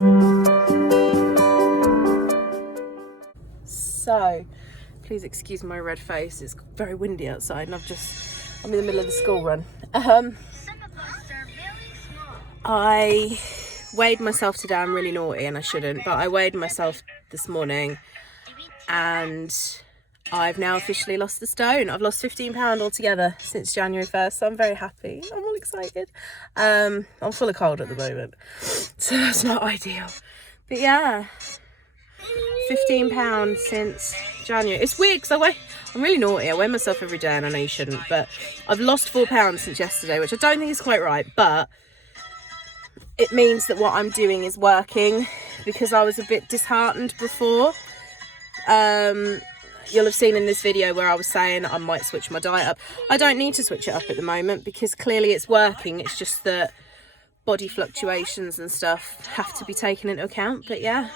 So, please excuse my red face. It's very windy outside and I'm in the middle of the school run. I weighed myself today. I'm really naughty and I shouldn't, but I weighed myself this morning and I've now officially lost the stone. I've lost 15 pounds altogether since January 1st, so I'm very happy. I'm all excited. I'm full of cold at the moment, so that's not ideal. But yeah, 15 pounds since January. It's weird because I'm really naughty. I weigh myself every day and I know you shouldn't, but I've lost 4 pounds since yesterday, which I don't think is quite right, but it means that what I'm doing is working, because I was a bit disheartened before. You'll have seen in this video where I was saying I might switch my diet up. I don't need to switch it up at the moment because clearly it's working. It's just that body fluctuations and stuff have to be taken into account. But yeah,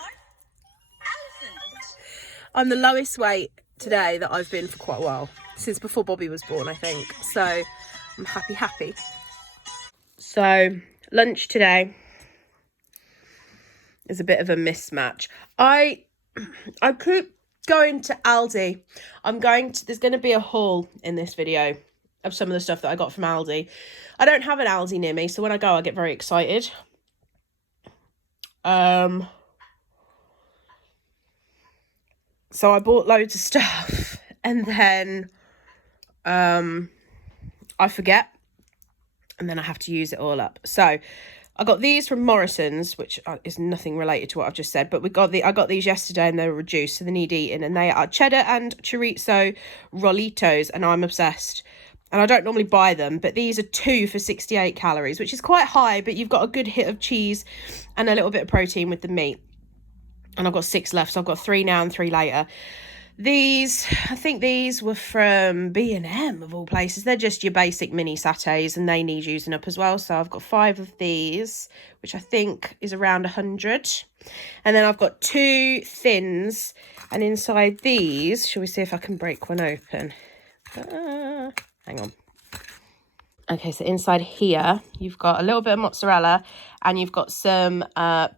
I'm the lowest weight today that I've been for quite a while, since before Bobby was born, I think. So I'm happy. So lunch today is a bit of a mismatch. I could go into Aldi. There's going to be a haul in this video of some of the stuff that I got from Aldi. I don't have an Aldi near me, so when I go I get very excited. So I bought loads of stuff and then I forget and then I have to use it all up. So I got these from Morrison's, which is nothing related to what I've just said, but I got these yesterday and they were reduced, so they need eating, and they are cheddar and chorizo rollitos, and I'm obsessed. And I don't normally buy them, but these are 2 for 68 calories, which is quite high, but you've got a good hit of cheese and a little bit of protein with the meat. And I've got 6 left, so I've got 3 now and 3 later. I think these were from B&M of all places. They're just your basic mini sachets and they need using up as well. So I've got 5 of these, which I think is around 100. And then I've got 2 thins, and inside these, shall we see if I can break one open? Hang on. Okay, so inside here, you've got a little bit of mozzarella and you've got some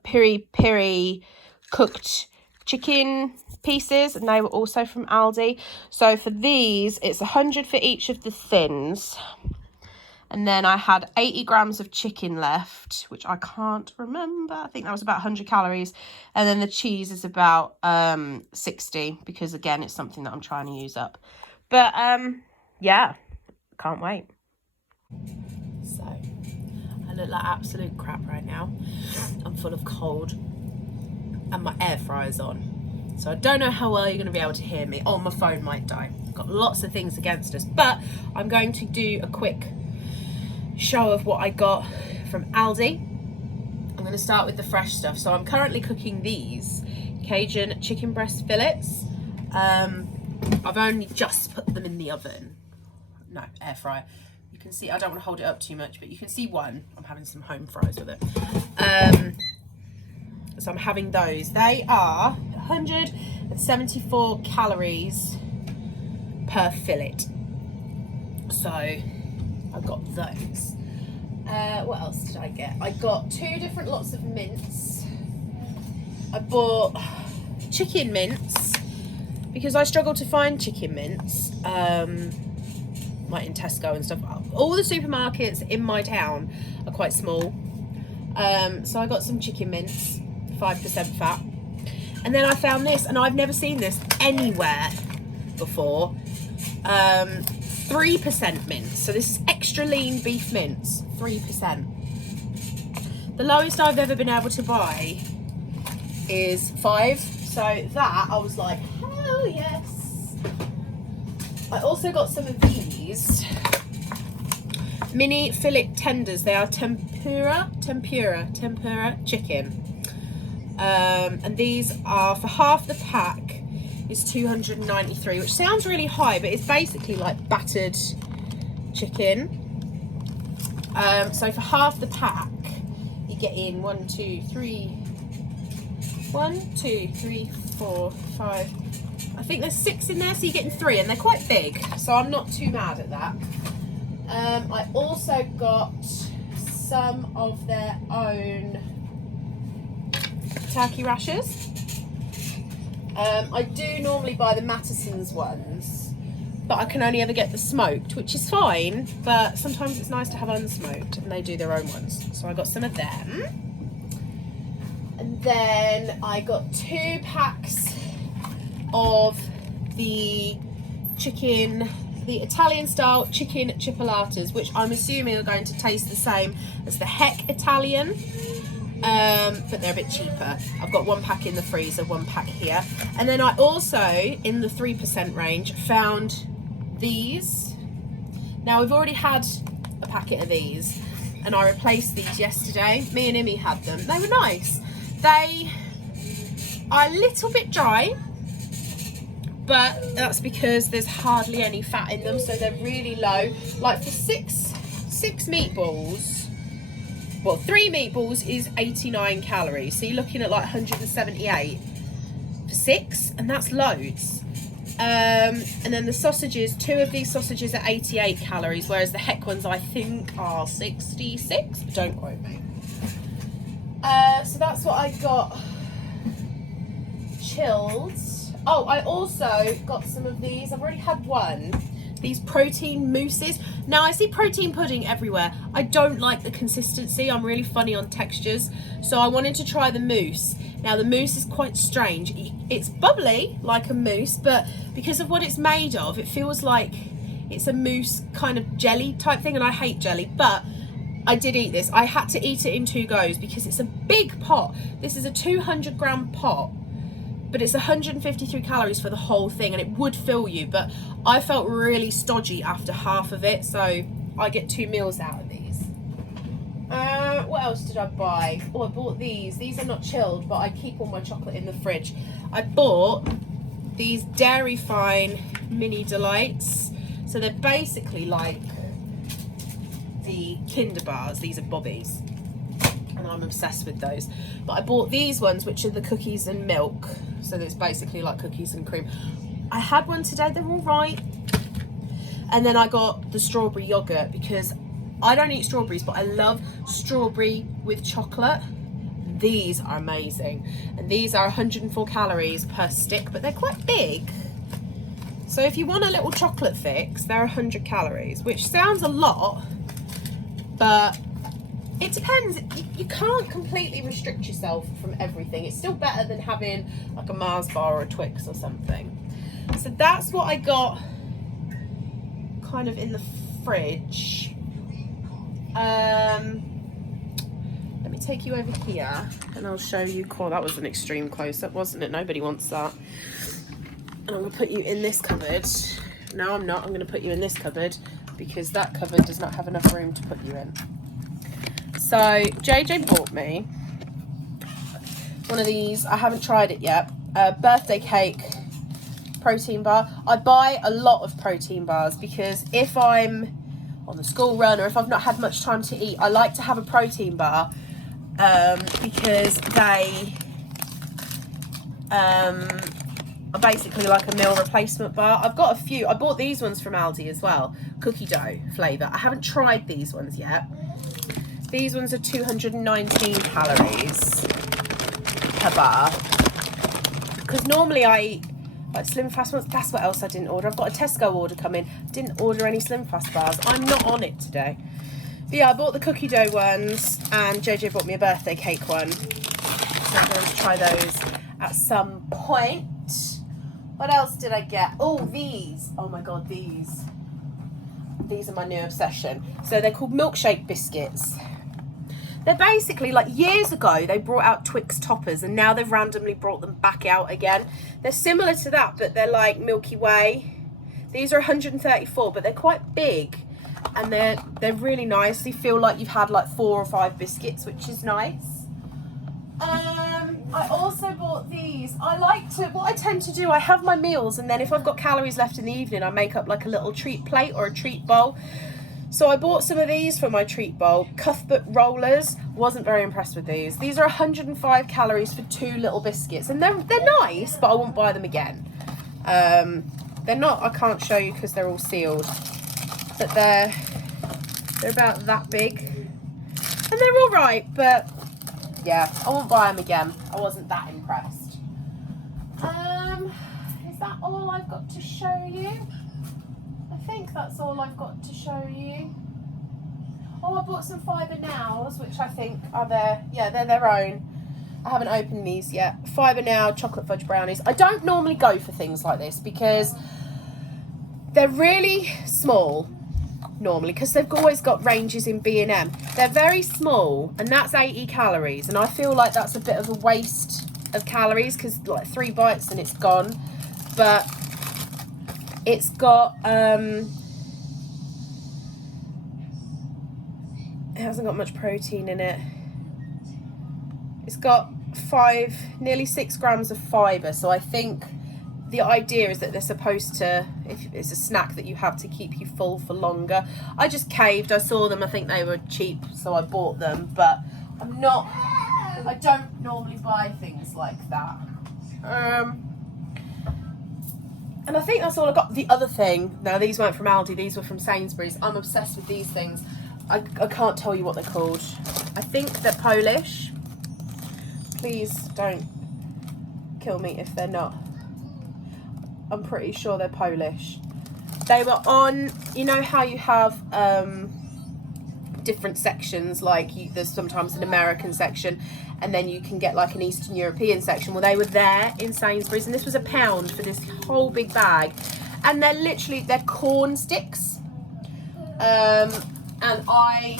piri cooked chicken pieces, and they were also from Aldi. So for these, it's 100 for each of the thins, and then I had 80 grams of chicken left, which I can't remember. I think that was about 100 calories, and then the cheese is about 60, because again it's something that I'm trying to use up. But yeah, can't wait. So I look like absolute crap right now. I'm full of cold and my air fryer's on. So I don't know how well you're going to be able to hear me. Oh, my phone might die. I've got lots of things against us. But I'm going to do a quick show of what I got from Aldi. I'm going to start with the fresh stuff. So I'm currently cooking these Cajun chicken breast fillets. I've only just put them in the oven. No, air fryer. You can see, I don't want to hold it up too much, but you can see one. I'm having some home fries with it. So I'm having those. They are 174 calories per fillet. So I've got those. What else did I get? I got 2 different lots of mince. I bought chicken mince because I struggle to find chicken mince. Like in Tesco and stuff. All the supermarkets in my town are quite small. So I got some chicken mince. 5% fat, and then I found this, and I've never seen this anywhere before. 3% mince. So this is extra lean beef mince, 3%. The lowest I've ever been able to buy is 5. So that I was like, hell yes. I also got some of these mini fillet tenders. They are tempura chicken. And these are, for half the pack is 293, which sounds really high, but it's basically like battered chicken. So for half the pack you get in 1 2 3 4 5, I think there's 6 in there, so you're getting 3, and they're quite big, so I'm not too mad at that. I also got some of their own turkey rashers. I do normally buy the Mattison's ones, but I can only ever get the smoked, which is fine, but sometimes it's nice to have unsmoked, and they do their own ones. So I got some of them. And then I got 2 packs of the Italian style chicken chipolatas, which I'm assuming are going to taste the same as the Heck Italian. But they're a bit cheaper. I've got 1 pack in the freezer, 1 pack here. And then I also, in the 3% range, found these. Now, we've already had a packet of these, and I replaced these yesterday. Me and Imi had them. They were nice. They are a little bit dry, but that's because there's hardly any fat in them, so they're really low. Like for six meatballs, well, 3 meatballs is 89 calories. So you're looking at like 178 for 6, and that's loads. And then the sausages, 2 of these sausages are 88 calories, whereas the Heck ones I think are 66. Don't quote me. So that's what I got chilled. Oh, I also got some of these. I've already had one. These protein mousses. Now I see protein pudding everywhere. I don't like the consistency. I'm really funny on textures. So I wanted to try the mousse. Now the mousse is quite strange. It's bubbly like a mousse, but because of what it's made of, it feels like it's a mousse kind of jelly type thing, and I hate jelly, but I did eat this. I had to eat it in 2 goes because it's a big pot. This is a 200-gram pot, but it's 153 calories for the whole thing, and it would fill you, but I felt really stodgy after half of it, so I get 2 meals out of these. What else did I buy? Oh, I bought these. These are not chilled, but I keep all my chocolate in the fridge. I bought these Dairy Fine Mini Delights. So they're basically like the Kinder bars. These are Bobbies, and I'm obsessed with those. But I bought these ones, which are the cookies and milk. So it's basically like cookies and cream. I had one today, they're all right. And then I got the strawberry yogurt because I don't eat strawberries, but I love strawberry with chocolate. These are amazing. And these are 104 calories per stick, but they're quite big. So if you want a little chocolate fix, they're 100 calories, which sounds a lot, but it depends. You can't completely restrict yourself from everything. It's still better than having like a Mars bar or a Twix or something. So that's what I got kind of in the fridge. Let me take you over here and I'll show you. Cool, that was an extreme close-up, wasn't it? Nobody wants that. And I'm going to put you in this cupboard. No, I'm not. I'm going to put you in this cupboard because that cupboard does not have enough room to put you in. So JJ bought me one of these. I haven't tried it yet. Birthday cake protein bar. I buy a lot of protein bars because if I'm on the school run or if I've not had much time to eat, I like to have a protein bar because they are basically like a meal replacement bar. I've got a few. I bought these ones from Aldi as well, cookie dough flavour. I haven't tried these ones yet. These ones are 219 calories per bar. Because normally I eat like Slim Fast ones. That's what else I didn't order. I've got a Tesco order coming. Didn't order any Slim Fast bars. I'm not on it today. But yeah, I bought the cookie dough ones and JJ bought me a birthday cake one. So I'm going to try those at some point. What else did I get? Oh, these. Oh my God, these. These are my new obsession. So they're called milkshake biscuits. They're basically like years ago they brought out Twix toppers and now they've randomly brought them back out again. They're similar to that, but they're like Milky Way. These are 134, but they're quite big and they're really nice. They feel like you've had like 4 or 5 biscuits, which is nice. I also bought these. What I tend to do, I have my meals and then if I've got calories left in the evening, I make up like a little treat plate or a treat bowl. So I bought some of these for my treat bowl. Cuthbert rollers. Wasn't very impressed with these. These are 105 calories for 2 little biscuits. And they're nice, but I won't buy them again. They're not, I can't show you because they're all sealed. But they're about that big. And they're all right, but Yeah, I won't buy them again. I wasn't that impressed. Is that all I've got to show you? I think that's all I've got to show you. Oh, I bought some Fibre Nows, which I think are they're their own. I haven't opened these yet. Fibre Now chocolate fudge brownies. I don't normally go for things like this because they're really small normally, because they've always got ranges in B&M. They're very small, and that's 80 calories, and I feel like that's a bit of a waste of calories because like 3 bites and it's gone. But it's got it hasn't got much protein in it. It's got nearly 6 grams of fibre, so I think the idea is that they're supposed to, if it's a snack that you have to keep you full for longer. I just caved. I saw them, I think they were cheap, so I bought them, but I don't normally buy things like that. And I think that's all I got. The other thing, now these weren't from Aldi, these were from Sainsbury's. I'm obsessed with these things. I can't tell you what they're called. I think they're Polish. Please don't kill me if they're not. I'm pretty sure they're Polish. They were on, you know how you have different sections, like there's sometimes an American section, and then you can get like an Eastern European section. Well, they were there in Sainsbury's, and this was £1 for this whole big bag, and they're corn sticks. And I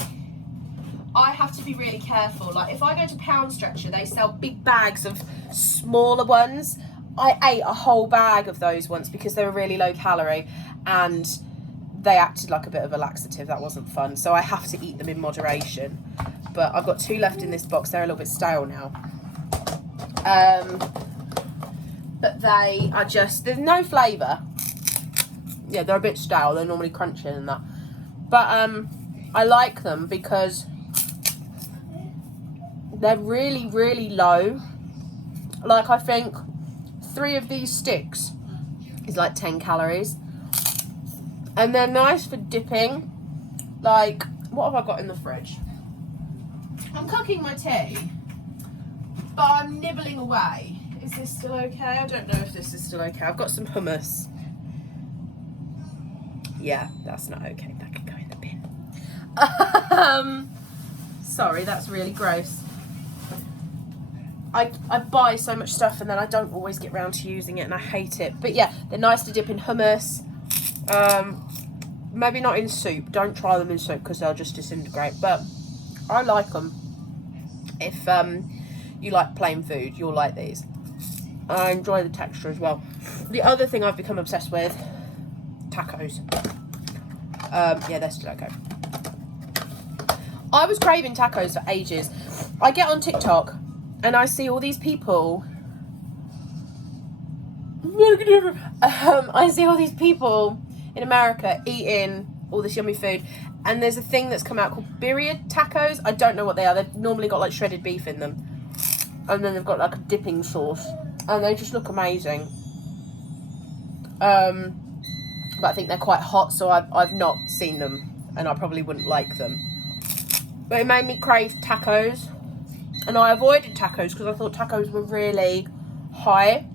have to be really careful. Like if I go to Pound Stretcher, they sell big bags of smaller ones. I ate a whole bag of those once because they were really low calorie, and they acted like a bit of a laxative. That wasn't fun. So I have to eat them in moderation. But I've got 2 left in this box. They're a little bit stale now. But they are there's no flavour. Yeah, they're a bit stale. They're normally crunchier than that. But I like them because they're really, really low. Like I think 3 of these sticks is like 10 calories. And they're nice for dipping. Like, what have I got in the fridge? I'm cooking my tea, but I'm nibbling away. Is this still okay? I don't know if this is still okay. I've got some hummus. Yeah, that's not okay. That could go in the bin. Sorry, that's really gross. I buy so much stuff and then I don't always get round to using it, and I hate it. But yeah, they're nice to dip in hummus. Maybe not in soup. Don't try them in soup because they'll just disintegrate. But I like them. If you like plain food, you'll like these. I enjoy the texture as well. The other thing I've become obsessed with, tacos. Yeah, they're still okay. I was craving tacos for ages. I get on TikTok and I see all these people. I see all these people in America eating all this yummy food, and there's a thing that's come out called birria tacos. I don't know what they are. They've normally got like shredded beef in them, and then they've got like a dipping sauce, and they just look amazing. But I think they're quite hot, so I've not seen them, and I probably wouldn't like them. But it made me crave tacos, and I avoided tacos because I thought tacos were really high,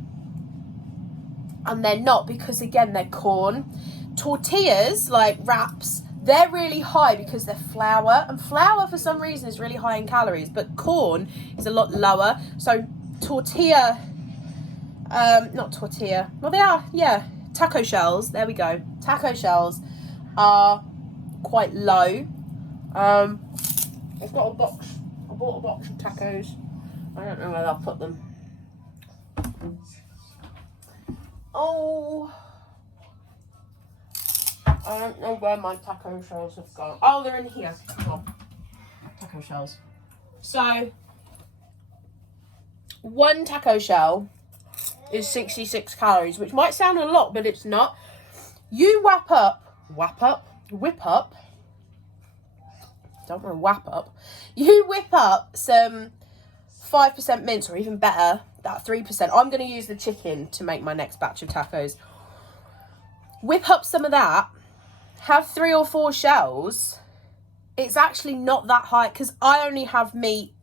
and they're not, because again, they're corn. Tortillas, like wraps, they're really high because they're flour, and flour for some reason is really high in calories, but corn is a lot lower. So tortilla, not tortilla, well they are, yeah, taco shells, there we go. Taco shells are quite low. I've got a box, I bought a box of tacos. I don't know where I'll put them. Oh, I don't know where my taco shells have gone. Oh, they're in here. Come on. Taco shells. So, 1 taco shell is 66 calories, which might sound a lot, but it's not. You whip up, don't want to whap up. You whip up some 5% mince, or even better, that 3%. I'm going to use the chicken to make my next batch of tacos. Whip up some of that. Have 3 or 4 shells. It's actually not that high because I only have meat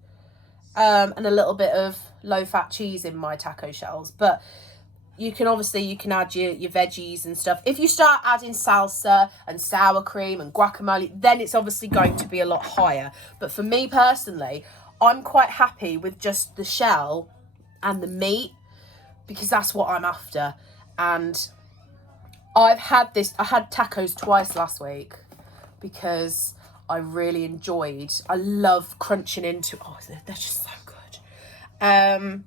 and a little bit of low-fat cheese in my taco shells. But you can add your veggies and stuff. If you start adding salsa and sour cream and guacamole, then it's obviously going to be a lot higher. But for me personally, I'm quite happy with just the shell and the meat, because that's what I'm after. And I had tacos twice last week because I really enjoyed, I love crunching into, they're just so good.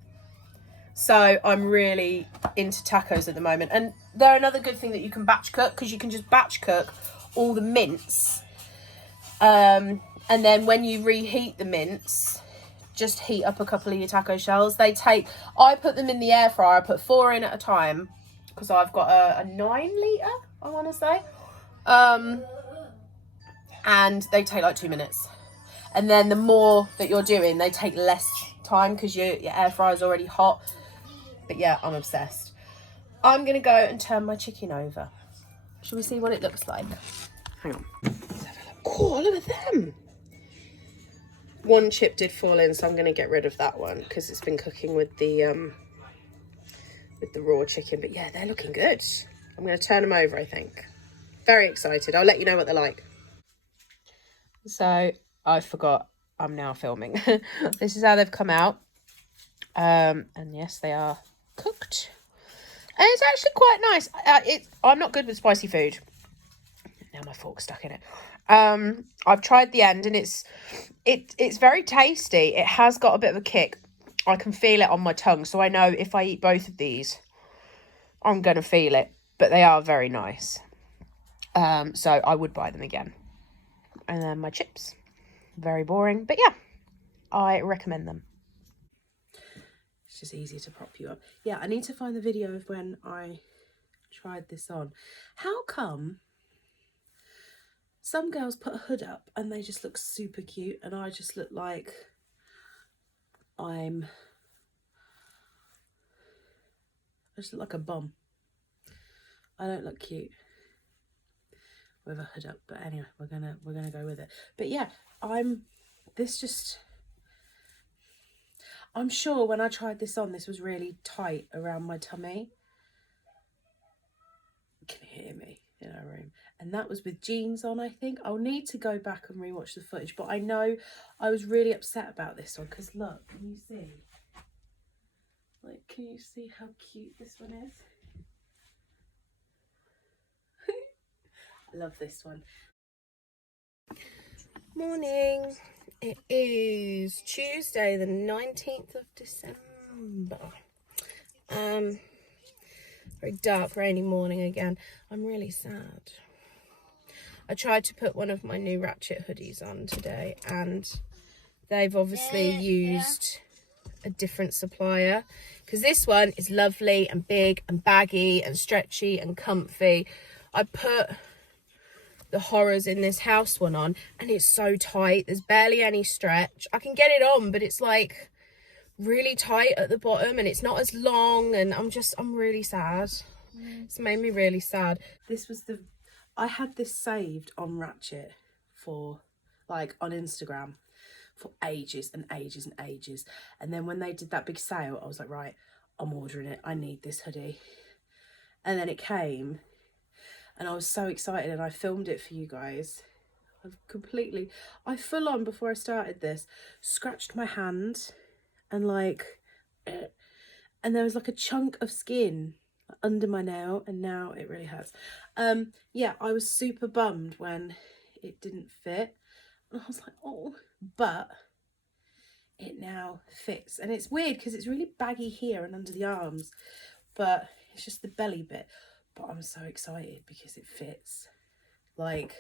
So I'm really into tacos at the moment. And they're another good thing that you can batch cook, because you can just batch cook all the mince. And then when you reheat the mince, just heat up a couple of your taco shells. I put them in the air fryer. I put 4 in at a time, because I've got a 9 litre, I want to say. And they take like 2 minutes. And then the more that you're doing, they take less time, because your air fryer is already hot. But yeah, I'm obsessed. I'm going to go and turn my chicken over. Shall we see what it looks like? Hang on. Let's have a look. Oh, look at them. One chip did fall in, so I'm going to get rid of that one, because it's been cooking with the raw chicken. But yeah, they're looking good. I'm going to turn them over, I think. Very excited. I'll let you know what they're like. So I forgot I'm now filming. This is how they've come out. And yes, they are cooked. And it's actually quite nice. I'm not good with spicy food. Now my fork's stuck in it. I've tried the end, and it's very tasty. It has got a bit of a kick. I can feel it on my tongue, so I know if I eat both of these, I'm going to feel it. But they are very nice. So I would buy them again. And then my chips. Very boring. But yeah, I recommend them. It's just easier to prop you up. Yeah, I need to find the video of when I tried this on. How come some girls put a hood up and they just look super cute, and I just look like I just look like a bum. I don't look cute with a hood up, but anyway, we're gonna go with it. But yeah, I'm sure when I tried this on, this was really tight around my tummy. Can you hear me in our room? And that was with jeans on, I think. I'll need to go back and rewatch the footage, but I know I was really upset about this one, because look, can you see? Like, can you see how cute this one is? I love this one. Morning. It is Tuesday, the 19th of December. Very dark, rainy morning again. I'm really sad. I tried to put one of my new Ratchet hoodies on today, and they've obviously used a different supplier, because this one is lovely and big and baggy and stretchy and comfy. I put the Horrors in This House one on, and it's so tight. There's barely any stretch. I can get it on, but it's like really tight at the bottom, and it's not as long, and I'm really sad. It's made me really sad. I had this saved on Ratchet for, like, on Instagram for ages and ages and ages. And then when they did that big sale, I was like, right, I'm ordering it. I need this hoodie. And then it came, and I was so excited, and I filmed it for you guys. I full on, before I started this, scratched my hand, and and there was like a chunk of skin under my nail, and now it really hurts. Yeah, I was super bummed when it didn't fit, and I was like, oh, but it now fits. And it's weird because it's really baggy here and under the arms, but it's just the belly bit. But I'm so excited because it fits, like,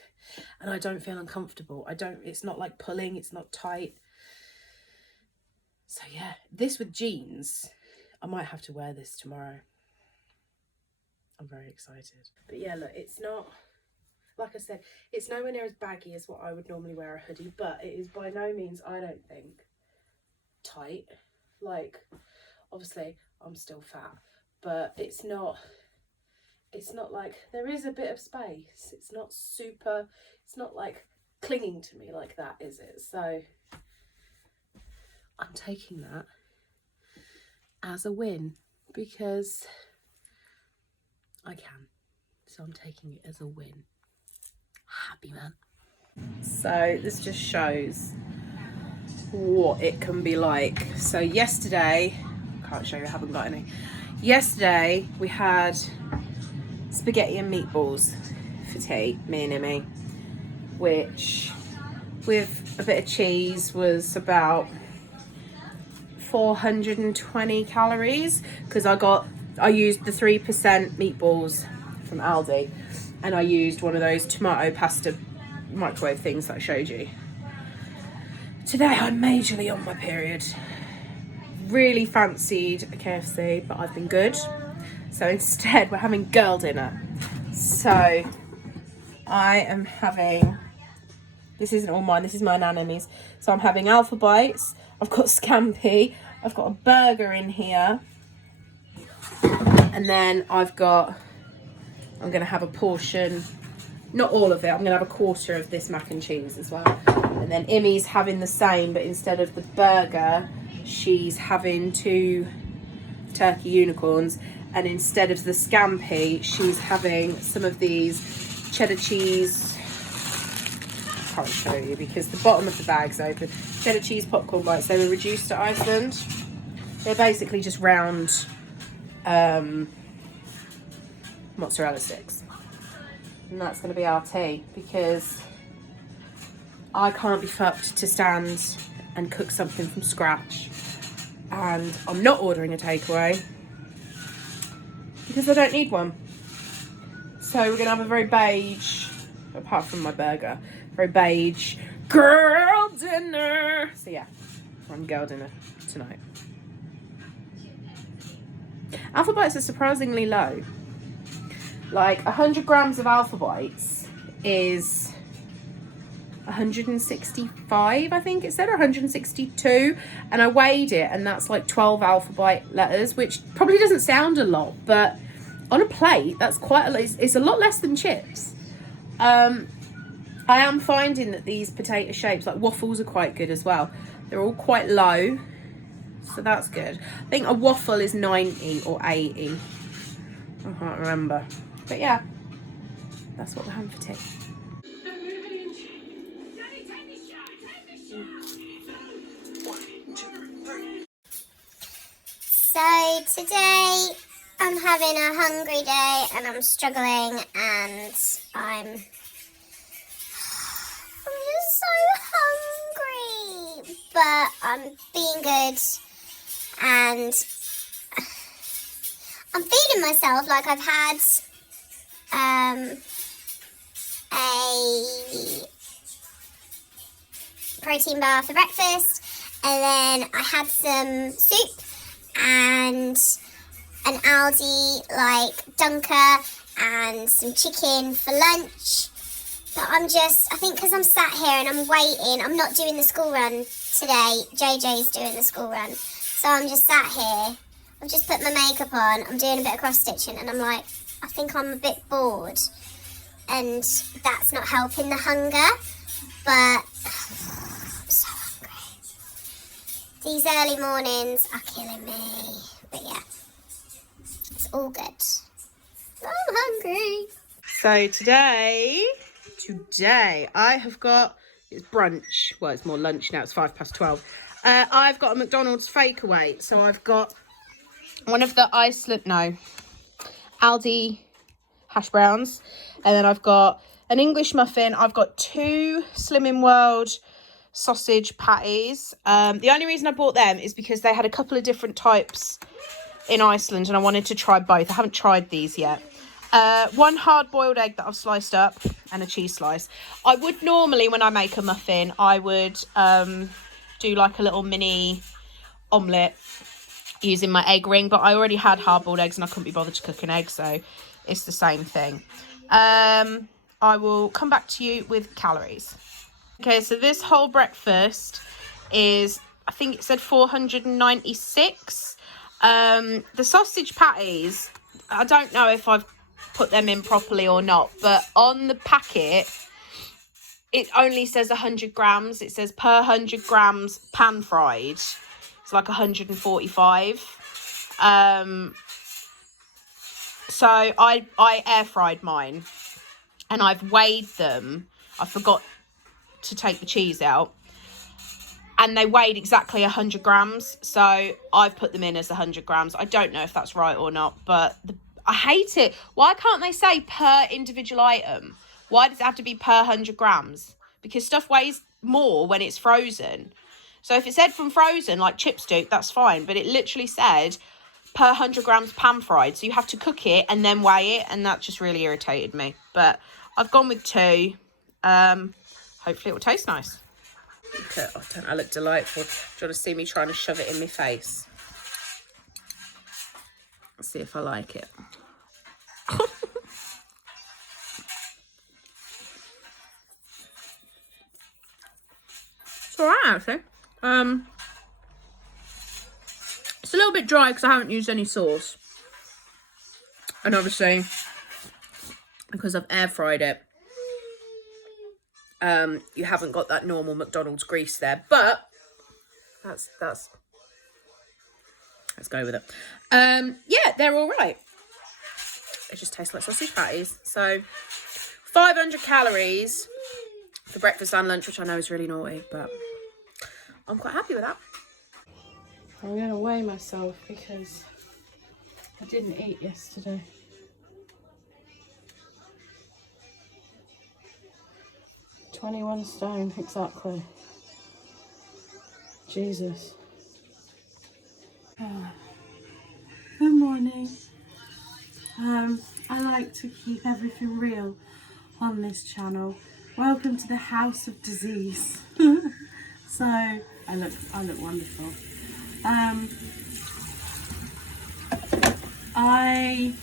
and I don't feel uncomfortable. It's not like pulling, it's not tight. So yeah, this with jeans, I might have to wear this tomorrow. I'm very excited. But yeah, look, it's not, like I said, it's nowhere near as baggy as what I would normally wear a hoodie, but it is by no means, I don't think, tight. Like, obviously I'm still fat, but it's not like, there is a bit of space. It's not like clinging to me like that, is it? So I'm taking that as a win because I can. So I'm taking it as a win. Happy man. So this just shows what it can be like. So yesterday, can't show you, I haven't got any. Yesterday we had spaghetti and meatballs for tea, me and Emmy, which with a bit of cheese was about 420 calories because I used the 3% meatballs from Aldi, and I used one of those tomato pasta microwave things that I showed you. Today I'm majorly on my period. Really fancied a KFC, but I've been good. So instead we're having girl dinner. So I am having, this isn't all mine, this is my and Emmy's. So I'm having Alpha Bites, I've got Scampi, I've got a burger in here. And then I'm going to have a portion, not all of it, I'm going to have a quarter of this mac and cheese as well. And then Emmy's having the same, but instead of the burger, she's having 2 turkey unicorns. And instead of the Scampi, she's having some of these cheddar cheese, I can't show you because the bottom of the bag's open, cheddar cheese popcorn bites. They were reduced at Iceland. They're basically just round mozzarella sticks. And that's going to be our tea because I can't be fucked to stand and cook something from scratch, and I'm not ordering a takeaway because I don't need one. So we're going to have a very beige, apart from my burger, very beige girl dinner. So yeah, we're on girl dinner tonight. Alpha Bites are surprisingly low. Like 100 grams of Alpha Bites is 165, I think it said, or 162. And I weighed it, and that's like 12 Alpha Bite letters, which probably doesn't sound a lot, but on a plate, that's quite a lot. It's a lot less than chips. I am finding that these potato shapes, like waffles, are quite good as well. They're all quite low, so that's good. I think a waffle is 90 or 80. I can't remember. But yeah, that's what we're having for tea. So today I'm having a hungry day and I'm struggling and I'm just so hungry, but I'm being good and I'm feeding myself. Like I've had a protein bar for breakfast, and then I had some soup and an Aldi like Dunker and some chicken for lunch. But I think because I'm sat here and I'm waiting, I'm not doing the school run today. JJ's doing the school run. So I'm just sat here. I've just put my makeup on. I'm doing a bit of cross stitching and I'm like, I think I'm a bit bored. And that's not helping the hunger. But I'm so hungry. These early mornings are killing me. But yeah, it's all good. I'm hungry. So today I have got, it's brunch. Well, it's more lunch now. It's 12:05. I've got a McDonald's fakeaway. So I've got one of the Aldi hash browns. And then I've got an English muffin. I've got 2 Slimming World sausage patties. The only reason I bought them is because they had a couple of different types in Iceland and I wanted to try both. I haven't tried these yet. 1 hard-boiled egg that I've sliced up and a cheese slice. I would normally, when I make a muffin, I would do like a little mini omelette using my egg ring, but I already had hard-boiled eggs and I couldn't be bothered to cook an egg, so it's the same thing. I will come back to you with calories. Okay, so this whole breakfast is, I think it said 496. The sausage patties, I don't know if I've put them in properly or not, but on the packet it only says 100 grams. It says per 100 grams pan fried. It's like 145. So I air fried mine, and I've weighed them. I forgot to take the cheese out, and they weighed exactly 100 grams. So I've put them in as 100 grams. I don't know if that's right or not, but I hate it. Why can't they say per individual item? Why does it have to be per 100 grams? Because stuff weighs more when it's frozen. So if it said from frozen, like chipstick, that's fine. But it literally said per 100 grams pan fried. So you have to cook it and then weigh it. And that just really irritated me. But I've gone with 2. Hopefully it will taste nice. Okay, oh, don't I look delightful? Do you want to see me trying to shove it in my face? Let's see if I like it. It's alright, actually. It's a little bit dry because I haven't used any sauce. And obviously, because I've air fried it, you haven't got that normal McDonald's grease there. But let's go with it. Yeah, they're all right. They just taste like sausage patties. So 500 calories for breakfast and lunch, which I know is really naughty, but I'm quite happy with that. I'm going to weigh myself because I didn't eat yesterday. £21 stone, exactly. Jesus. Good morning. I like to keep everything real on this channel. Welcome to the house of disease. So I look wonderful. I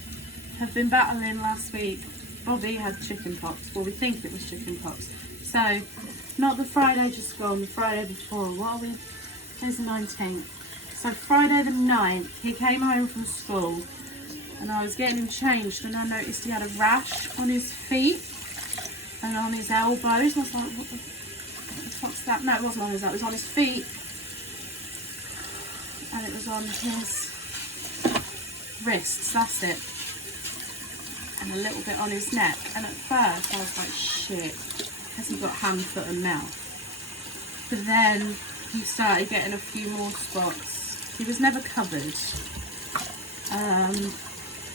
have been battling last week. Bobby had chicken pox. Well, we think it was chicken pox. So not the Friday just gone, the Friday before. What are we? Today's the 19th. So Friday the 9th, he came home from school and I was getting him changed and I noticed he had a rash on his feet and on his elbows. And I was like, what the fuck's that? No, it wasn't on his elbows, it was on his feet. And it was on his wrists, that's it. And a little bit on his neck. And at first I was like, shit, has he got hand, foot and mouth? But then he started getting a few more spots. He was never covered.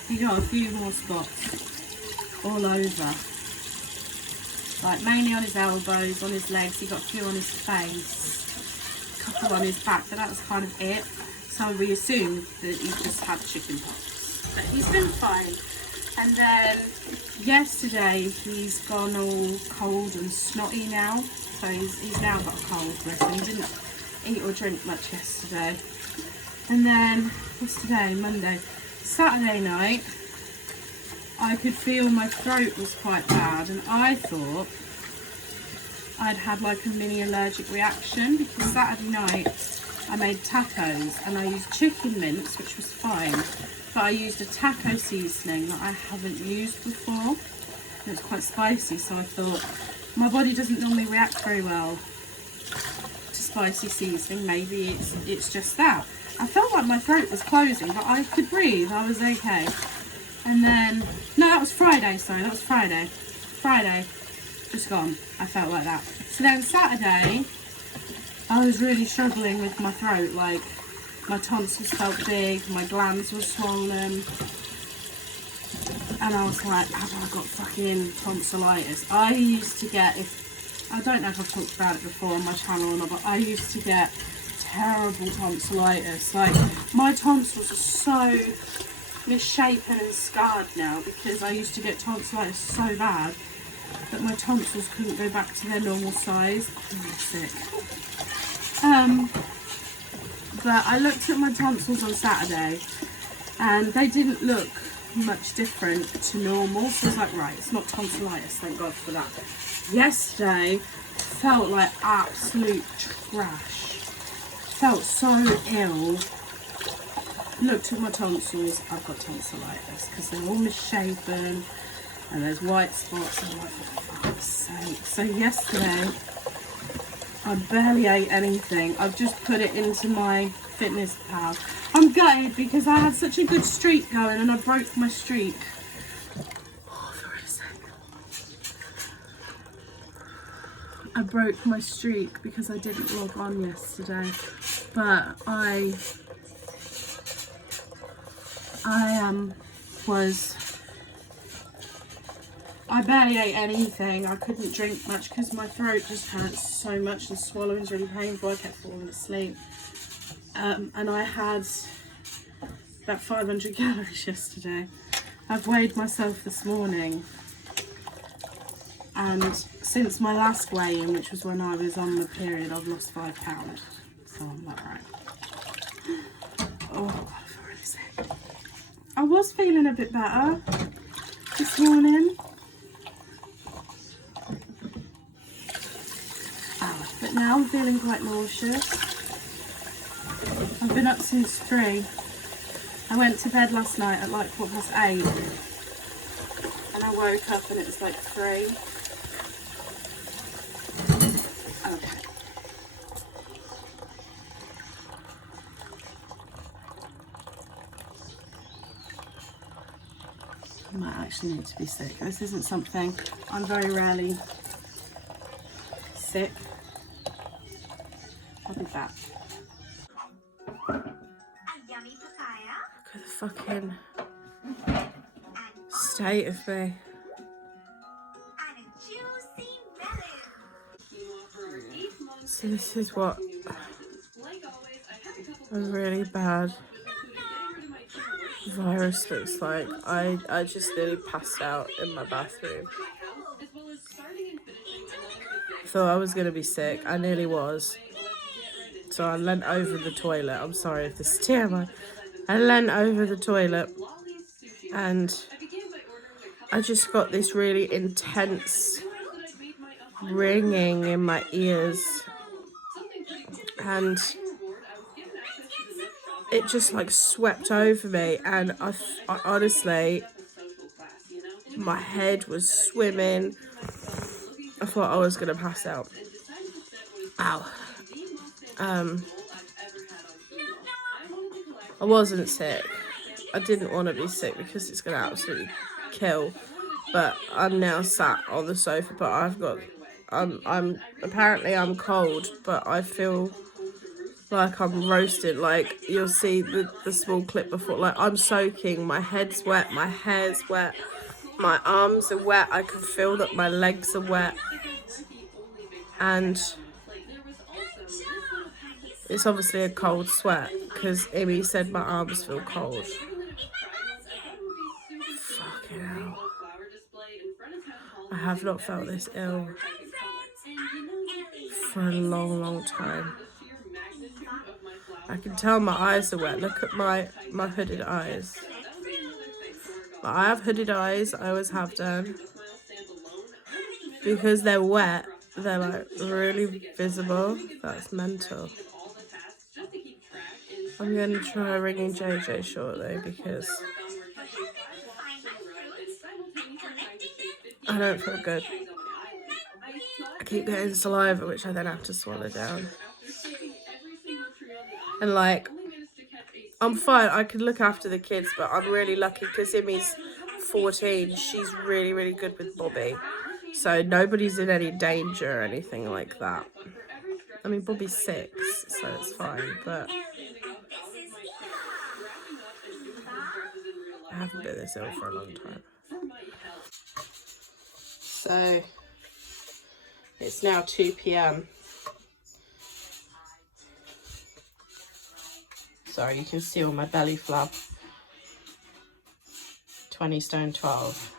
He got a few more spots all over. Like mainly on his elbows, on his legs, he got a few on his face, a couple on his back, but that was kind of it. So we assumed that he just had chicken pox. But he's been fine. And then yesterday he's gone all cold and snotty now. So he's now got a cold, bless him. He didn't eat or drink much yesterday. And then, what's today? Monday. Saturday night, I could feel my throat was quite bad, and I thought I'd had like a mini allergic reaction because Saturday night I made tacos and I used chicken mince, which was fine, but I used a taco seasoning that I haven't used before. And it's quite spicy, so I thought my body doesn't normally react very well to spicy seasoning. Maybe it's just that. I felt like my throat was closing, but I could breathe. I was okay. And then, no, that was Friday, sorry, that was Friday. Friday, just gone. I felt like that. So then Saturday, I was really struggling with my throat. Like, my tonsils felt big, my glands were swollen. And I was like, have I got fucking tonsillitis? I used to get, I don't know if I've talked about it before on my channel or not, but I used to get terrible tonsillitis. Like, my tonsils are so misshapen and scarred now because I used to get tonsillitis so bad that my tonsils couldn't go back to their normal size. I'm really sick. But I looked at my tonsils on Saturday and they didn't look much different to normal, so I was like, right, it's not tonsillitis, thank God for that. Yesterday felt like absolute trash. Felt so ill. Looked at my tonsils, I've got tonsillitis because they're all misshapen and there's white spots. I'm like, for fuck's sake. So yesterday I barely ate anything. I've just put it into my Fitness Pal. I'm gutted because I had such a good streak going and I broke my streak. Oh, for a sec. I broke my streak because I didn't log on yesterday, but I barely ate anything. I couldn't drink much because my throat just hurts so much and swallowing's really painful. I kept falling asleep. And I had about 500 calories yesterday. I've weighed myself this morning. And since my last weigh-in, which was when I was on the period, I've lost 5 pounds. So I'm like, right. Oh, for a sec. I was feeling a bit better this morning. But now I'm feeling quite nauseous. I've been up since 3. I went to bed last night at like 8:15. And I woke up and it was like 3. Okay. I might actually need to be sick. This isn't something, I'm very rarely sick. I'll be back. Look at the fucking state of me. So this is what a really bad virus looks like. I just nearly passed out in my bathroom. Thought I was going to be sick. I nearly was. So I leant over the toilet. I'm sorry if this is TMI. I leant over the toilet and I just got this really intense ringing in my ears. And it just like swept over me. And I honestly, my head was swimming. I thought I was going to pass out. Ow. I wasn't sick. I didn't want to be sick because it's going to absolutely kill. But I'm now sat on the sofa, but I've got, I'm apparently I'm cold, but I feel like I'm roasted. Like you'll see the small clip before, like I'm soaking, my head's wet, my hair's wet, my arms are wet, I can feel that my legs are wet. And it's obviously a cold sweat because Amy said my arms feel cold. Fucking hell. I have not felt this ill for a long, long time. I can tell my eyes are wet. Look at my hooded eyes. I have hooded eyes. I always have done. Because they're wet, they're like really visible. That's mental. I'm going to try ringing JJ shortly because I don't feel good. I keep getting saliva, which I then have to swallow down. And like, I'm fine. I can look after the kids, but I'm really lucky because Imi's 14. She's really, really good with Bobby. So nobody's in any danger or anything like that. I mean, Bobby's 6, so it's fine, but I haven't been this ill for a long time. So it's now 2 p.m. Sorry, you can see all my belly flab. 20 stone 12.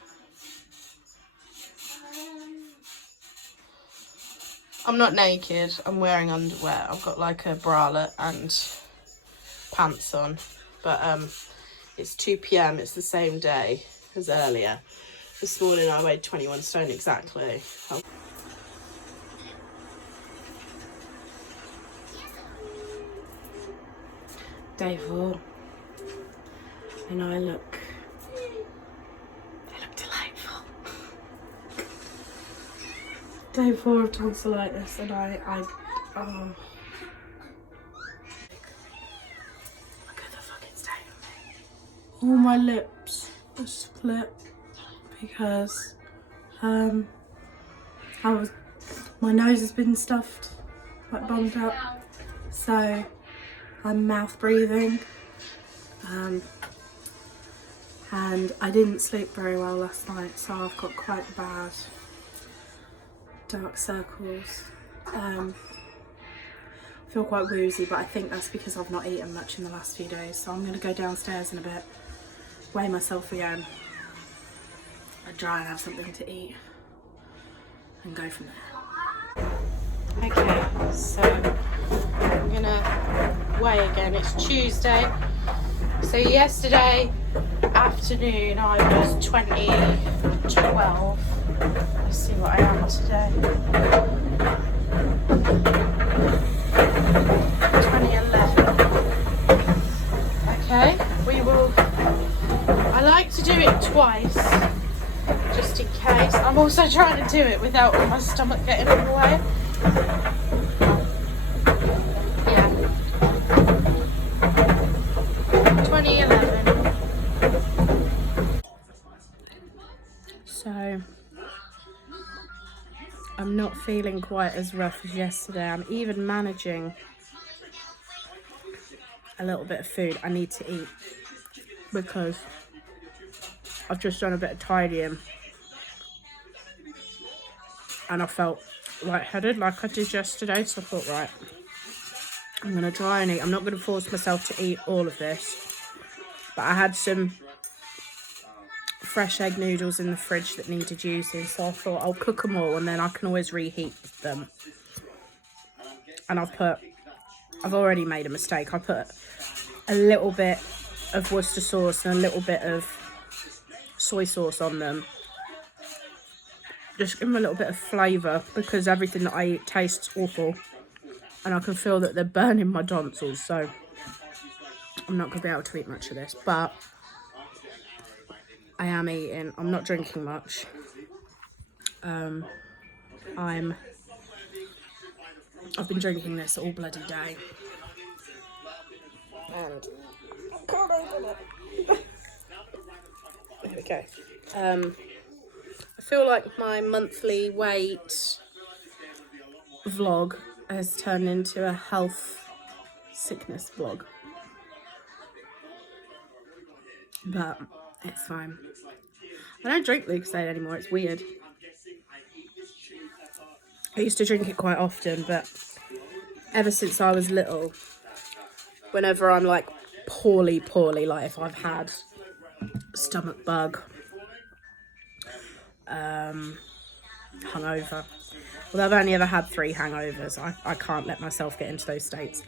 I'm not naked, I'm wearing underwear. I've got like a bralette and pants on. But it's 2 p.m, it's the same day as earlier. This morning I weighed 21 stone exactly. Day 4. And I look delightful. Day 4 of tonsillitis and all my lips are split because my nose has been stuffed, like bunged up, so I'm mouth breathing, and I didn't sleep very well last night, so I've got quite bad dark circles. I feel quite woozy, but I think that's because I've not eaten much in the last few days, so I'm going to go downstairs in a bit, weigh myself again, and try and have something to eat and go from there. Okay, so I'm gonna weigh again. It's Tuesday. So yesterday afternoon I was 2012. Let's see what I am today. 2011. Okay, I like to do it twice, just in case. I'm also trying to do it without my stomach getting in the way. Yeah. 2011. So, I'm not feeling quite as rough as yesterday. I'm even managing a little bit of food I need to eat because I've just done a bit of tidying and I felt lightheaded like I did yesterday, so I thought, right, I'm going to try and eat. I'm not going to force myself to eat all of this, but I had some fresh egg noodles in the fridge that needed using, so I thought I'll cook them all and then I can always reheat them. And I've already made a mistake. I put a little bit of Worcester sauce and a little bit of soy sauce on them. Just give them a little bit of flavour because everything that I eat tastes awful. And I can feel that they're burning my tonsils, so I'm not going to be able to eat much of this. But I am eating. I'm not drinking much. I've been drinking this all bloody day. And I can't open it. There we go. I feel like my monthly weight vlog has turned into a health sickness vlog. But it's fine. I don't drink Lucozade anymore, it's weird. I used to drink it quite often, but ever since I was little, whenever I'm like poorly, like if I've had stomach bug, hungover. Well, I've only ever had 3 hangovers. I can't let myself get into those states.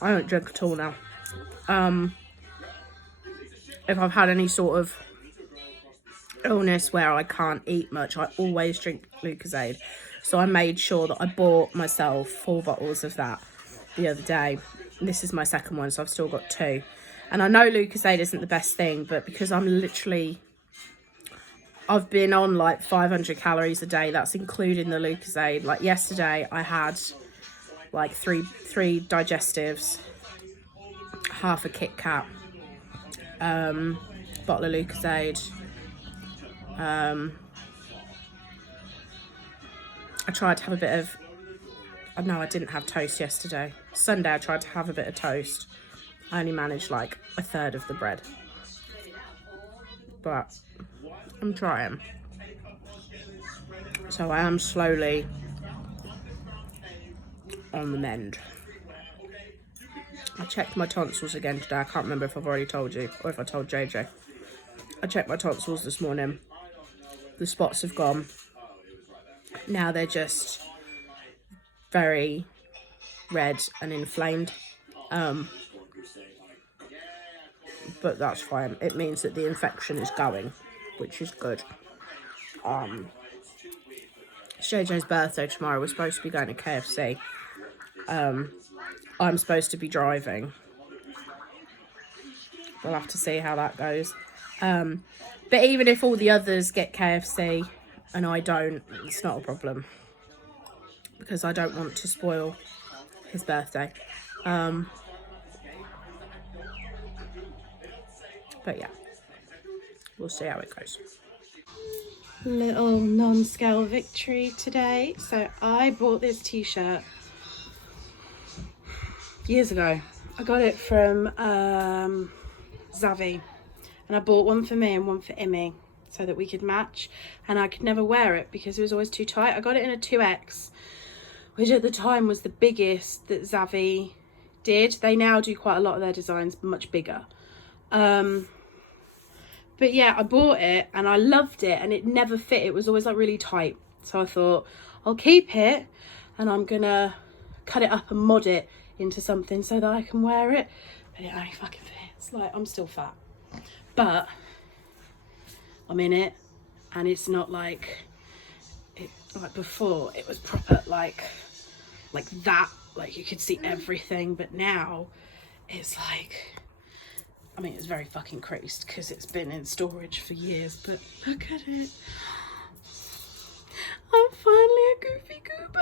I don't drink at all now. If I've had any sort of illness where I can't eat much, I always drink Lucozade. So I made sure that I bought myself 4 bottles of that the other day. This is my second one, so I've still got 2. And I know Lucozade isn't the best thing, but because I've been on like 500 calories a day, that's including the Lucozade. Like yesterday I had like three digestives, half a Kit Kat, bottle of Lucozade. I tried to have a bit of, no, I didn't have toast yesterday. Sunday I tried to have a bit of toast. I only managed like a third of the bread. But I'm trying. So I am slowly on the mend. I checked my tonsils again today. I can't remember if I've already told you or if I told JJ. I checked my tonsils this morning. The spots have gone. Now they're just very red and inflamed. But that's fine. It means that the infection is going, which is good. It's JJ's birthday tomorrow. We're supposed to be going to KFC. I'm supposed to be driving. We'll have to see how that goes. But even if all the others get KFC and I don't, it's not a problem. Because I don't want to spoil his birthday. But yeah, we'll see how it goes. Little non-scale victory today. So I bought this t-shirt years ago. I got it from Zavi, and I bought one for me and one for Imi so that we could match, and I could never wear it because it was always too tight. I got it in a 2X, which at the time was the biggest that Zavi did. They now do quite a lot of their designs much bigger. But yeah, I bought it and I loved it, and it never fit. It was always like really tight. So I thought I'll keep it and I'm gonna cut it up and mod it into something so that I can wear it. But it only fucking fits. Like, I'm still fat, but I'm in it, and it's not like it like before. It was proper like that. Like, you could see everything, but now it's like, I mean, it's very fucking creased because it's been in storage for years, but look at it. I'm finally a Goofy Goober.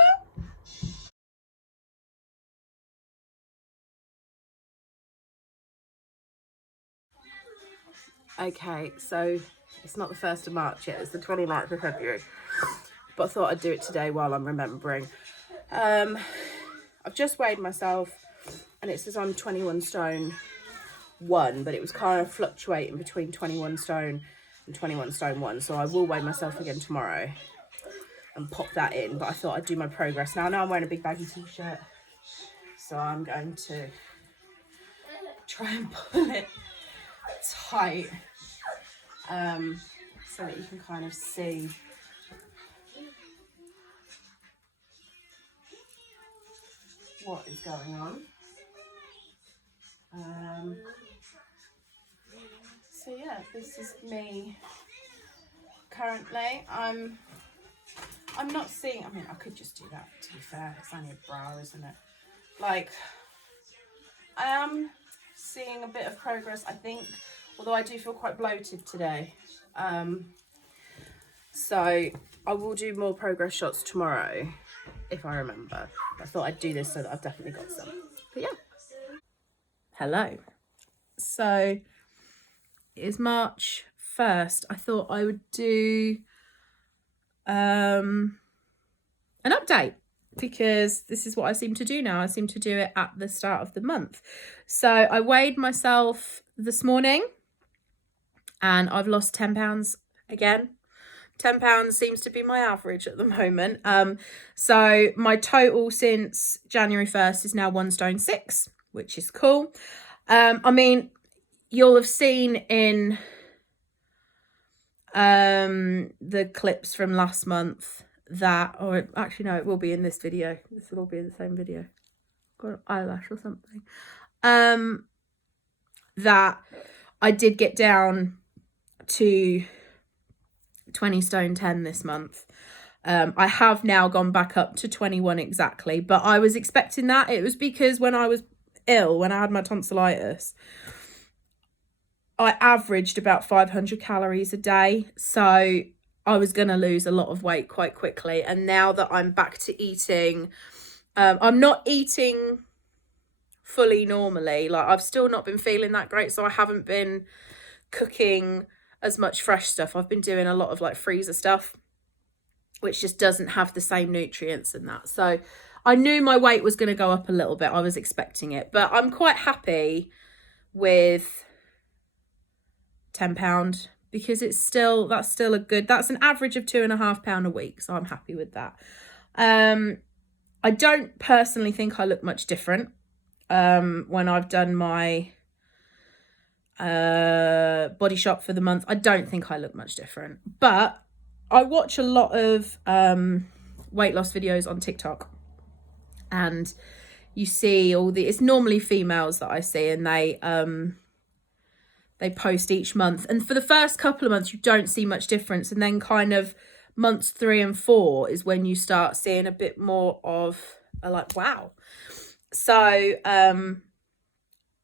Okay, so it's not the 1st of March yet, it's the 29th of February. But I thought I'd do it today while I'm remembering. I've just weighed myself and it says I'm 21 stone 1, but it was kind of fluctuating between 21 stone and 21 stone 1. So I will weigh myself again tomorrow and pop that in. But I thought I'd do my progress. Now I know I'm wearing a big baggy t-shirt, so I'm going to try and pull it tight, so that you can kind of see what is going on. So yeah, this is me currently. I'm not seeing, I mean, I could just do that, to be fair. It's only a bra, isn't it? Like, I am seeing a bit of progress, I think, although I do feel quite bloated today. So I will do more progress shots tomorrow if I remember. I thought I'd do this so that I've definitely got some. But yeah. Hello. So it is March 1st. I thought I would do an update, because this is what I seem to do now. I seem to do it at the start of the month. So I weighed myself this morning and I've lost 10 pounds again. 10 pounds seems to be my average at the moment. So my total since January 1st is now 1 stone 6, which is cool. I mean, you'll have seen in the clips from last month that, or actually no, it will be in this video. This will all be in the same video. Got an eyelash or something. That I did get down to 20 stone 10 this month. I have now gone back up to 21 exactly, but I was expecting that. It was because when I was ill, when I had my tonsillitis, I averaged about 500 calories a day. So I was going to lose a lot of weight quite quickly. And now that I'm back to eating, I'm not eating fully normally. Like, I've still not been feeling that great. So I haven't been cooking as much fresh stuff. I've been doing a lot of like freezer stuff, which just doesn't have the same nutrients and that. So I knew my weight was going to go up a little bit. I was expecting it, but I'm quite happy with £10 because that's still a good, that's an average of £2.5 a week. So I'm happy with that. I don't personally think I look much different when I've done my Body Shop for the month. I don't think I look much different, but I watch a lot of weight loss videos on TikTok, and you see it's normally females that I see, and they post each month, and for the first couple of months you don't see much difference, and then kind of months 3 and 4 is when you start seeing a bit more of a like, wow. So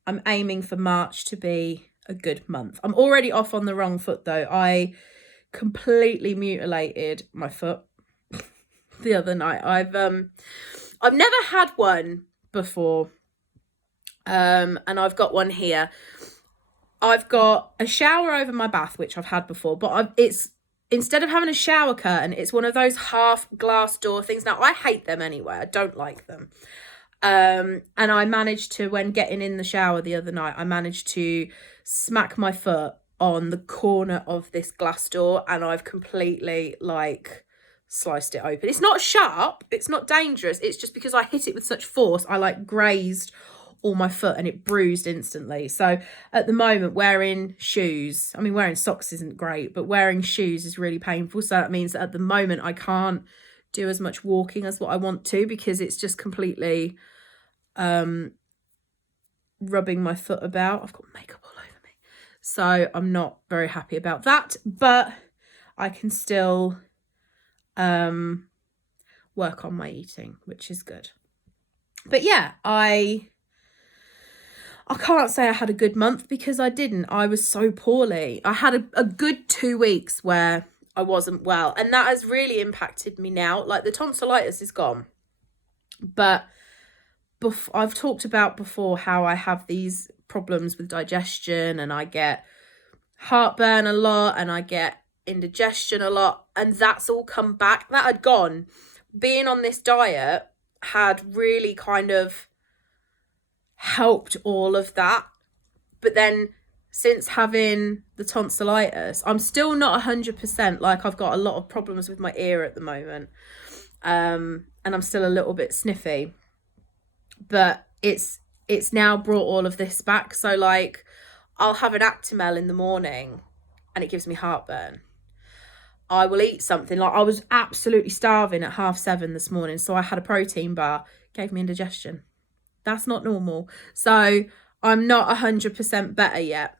I'm aiming for March to be a good month. I'm already off on the wrong foot though. I completely mutilated my foot the other night. I've never had one before, and I've got one here. I've got a shower over my bath, which I've had before, but it's instead of having a shower curtain, it's one of those half glass door things. Now, I hate them anyway. I don't like them. And I managed to, when getting in the shower the other night, I managed to smack my foot on the corner of this glass door, and I've completely like sliced it open. It's not sharp, it's not dangerous, it's just because I hit it with such force, I like grazed all my foot and it bruised instantly. So at the moment, wearing shoes, I mean, wearing socks isn't great, but wearing shoes is really painful. So that means that at the moment I can't do as much walking as what I want to, because it's just completely rubbing my foot about. I've got makeup all over me, so I'm not very happy about that, but I can still work on my eating, which is good. But yeah, I can't say I had a good month, because I didn't. I was so poorly. I had a good 2 weeks where I wasn't well, and that has really impacted me now. Like, the tonsillitis is gone, but I've talked about before how I have these problems with digestion, and I get heartburn a lot, and I get indigestion a lot, and that's all come back. That had gone. Being on this diet had really kind of helped all of that. But then since having the tonsillitis, I'm still not 100%. Like, I've got a lot of problems with my ear at the moment, and I'm still a little bit sniffy, but it's now brought all of this back. So like, I'll have an Actimel in the morning and it gives me heartburn. I will eat something, like I was absolutely starving at 7:30 this morning, so I had a protein bar, gave me indigestion. That's not normal. So I'm not 100% better yet.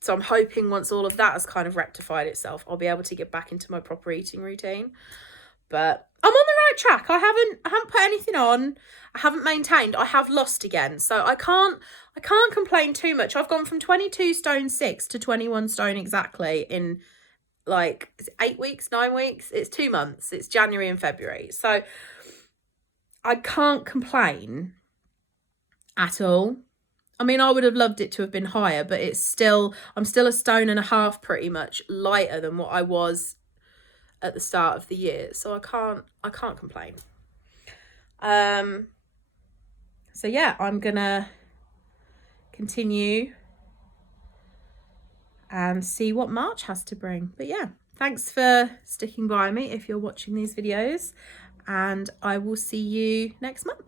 So I'm hoping once all of that has kind of rectified itself, I'll be able to get back into my proper eating routine. But I'm on the right track. I haven't put anything on. I haven't maintained. I have lost again. So I can't complain too much. I've gone from 22 stone 6 to 21 stone exactly in like 8 weeks, 9 weeks. It's 2 months. It's January and February. So I can't complain at all. I mean, I would have loved it to have been higher, but I'm still 1.5 stone pretty much lighter than what I was at the start of the year. So I can't complain. So yeah, I'm gonna continue and see what March has to bring. But yeah, thanks for sticking by me if you're watching these videos, and I will see you next month.